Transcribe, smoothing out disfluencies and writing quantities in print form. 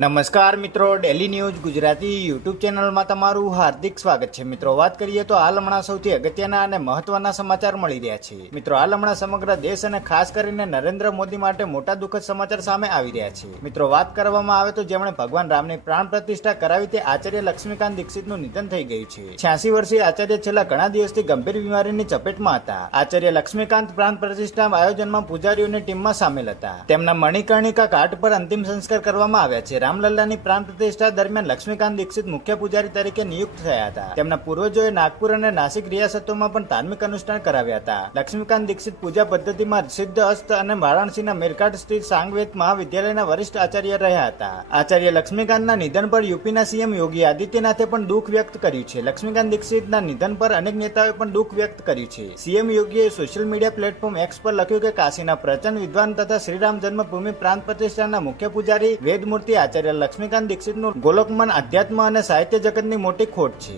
નમસ્કાર મિત્રો, daily news Gujarati YouTube ચેનલમાં તમારું હાર્દિક સ્વાગત છે. મિત્રો, વાત કરીએ તો હાલ હમણાં સૌથી અગત્યના અને મહત્વના સમાચાર મળી રહ્યા છે. મિત્રો, હાલ હમણાં સમગ્ર દેશ અને ખાસ કરીને નરેન્દ્ર મોદી માટે મોટા દુઃખદ સમાચાર સામે આવી રહ્યા છે. મિત્રો, વાત કરવામાં આવે તો જેમણે ભગવાન રામની પ્રાણ પ્રતિષ્ઠા કરાવી તે આચાર્ય લક્ષ્મીકાંત દીક્ષિતનું નિધન થઈ ગયું છે. 86 વર્ષીય આચાર્ય છેલ્લા ઘણા દિવસથી ગંભીર બીમારીની ચપેટમાં હતા. આચાર્ય લક્ષ્મીકાંત પ્રાણ પ્રતિષ્ઠા આયોજનમાં પૂજારીઓની ટીમમાં સામેલ હતા. તેમના મણિકર્ણિકા ઘાટ પર અંતિમ સંસ્કાર કરવામાં આવ્યા છે. રામલલ્લાની પ્રાણ પ્રતિષ્ઠા દરમિયાન લક્ષ્મીકાંત દીક્ષિત મુખ્ય પૂજારી તરીકે નિયુક્ત થયા હતા. તેમના પૂર્વજોએ નાગપુર અને નાસિક રિયાસતોમાં પણ ધાર્મિક અનુષ્ઠાન કરાવ્યા હતા. લક્ષ્મીકાંત દીક્ષિત પૂજા પદ્ધતિમાં સિદ્ધ અસ્ત અને વારાણસીના મેરકાટ સ્થિત સાંગવેદ મહાવિદ્યાલયના વરિષ્ઠ આચાર્ય રહ્યા હતા. આચાર્ય લક્ષ્મીકાંતના નિધન પર યુપીના સીએમ યોગી આદિત્યનાથે પણ દુઃખ વ્યક્ત કર્યું છે. લક્ષ્મીકાંત દીક્ષિતના નિધન પર અનેક નેતાઓએ પણ દુઃખ વ્યક્ત કર્યું છે. CM યોગીએ social media platform x પર લખ્યું કે કાશીના પ્રચંડ વિદ્વાન તથા શ્રીરામ જન્મભૂમિ પ્રાંત પ્રતિષ્ઠાના મુખ્ય પૂજારી વેદમૂર્તિ આચાર્ય લક્ષ્મીકાંત દીક્ષિતનું ગોલોકમન અધ્યાત્મ અને સાહિત્ય જગતની મોટી ખોટ છે.